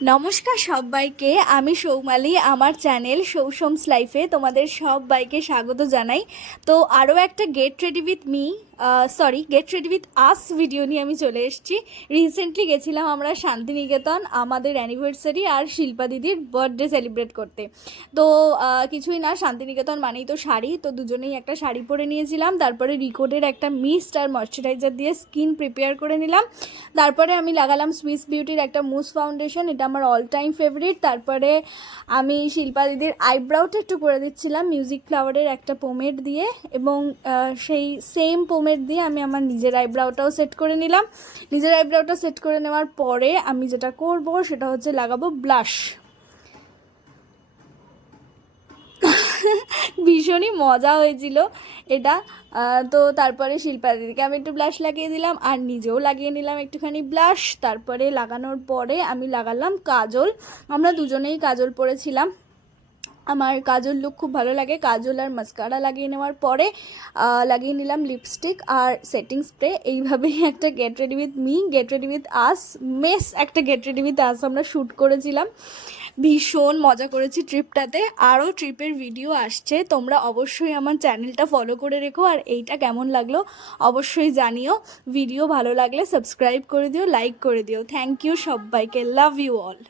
নমস্কার সবাইকে, আমি সৌমালি। আমার চ্যানেল সৌসমস লাইফে তোমাদের সবাইকে স্বাগত জানাই। তো আরও একটা get ready with me get ready with us video নিয়ে আমি চলে এসেছি। রিসেন্টলি গেছিলাম আমরা শান্তিনিকেতন আমাদের অ্যানিভার্সারি আর শিল্পা দিদির বার্থডে সেলিব্রেট করতে। তো কিছুই না, শান্তিনিকেতন মানেই তো শাড়ি, তো দুজনেই একটা শাড়ি পরে নিয়েছিলাম। তারপরে রিকোডের একটা মিস্ট আর ময়শ্চারাইজার দিয়ে স্কিন প্রিপেয়ার করে নিলাম। তারপরে আমি লাগালাম সুইস বিউটির একটা মুস ফাউন্ডেশন, এটা আমার অল টাইম ফেভারিট। তারপরে আমি শিল্পা দিদির আইব্রাউটা একটু করে দিচ্ছিলাম মিউজিক ফ্লাওয়ারের একটা পোমেড দিয়ে, এবং সেই সেম পোমেড দিয়ে আমি আমার নিজের আইব্রাউটাও সেট করে নিলাম। নিজের আইব্রাউটা সেট করে নেওয়ার পরে আমি যেটা করব সেটা হচ্ছে লাগাবো ব্লাশ। ভীষণই মজা হয়েছিল এটা। তো তারপরে শিল্পা দিদিকে আমি একটু ব্লাশ লাগিয়ে দিলাম আর নিজেও লাগিয়ে নিলাম একটুখানি ব্লাশ। তারপরে লাগানোর পরে আমি লাগালাম কাজল। আমরা দুজনেই কাজল পরেছিলাম। আমার কাজল লুক খুব ভালো লাগে। কাজল আর মাস্কারা লাগিয়ে নেওয়ার পরে লাগিয়ে নিলাম লিপস্টিক আর সেটিং স্প্রে। এইভাবেই একটা get ready with me, get ready with us একটা গেট রেডি উইথ আস আমরা শ্যুট করেছিলাম। ভীষণ মজা করেছি ট্রিপটাতে। আরও ট্রিপের ভিডিও আসছে, তোমরা অবশ্যই আমার চ্যানেলটা ফলো করে রেখো। আর এইটা কেমন লাগলো অবশ্যই জানিও। ভিডিও ভালো লাগলে সাবস্ক্রাইব করে দিও, লাইক করে দিও। থ্যাংক ইউ সবাইকে, লাভ ইউ অল।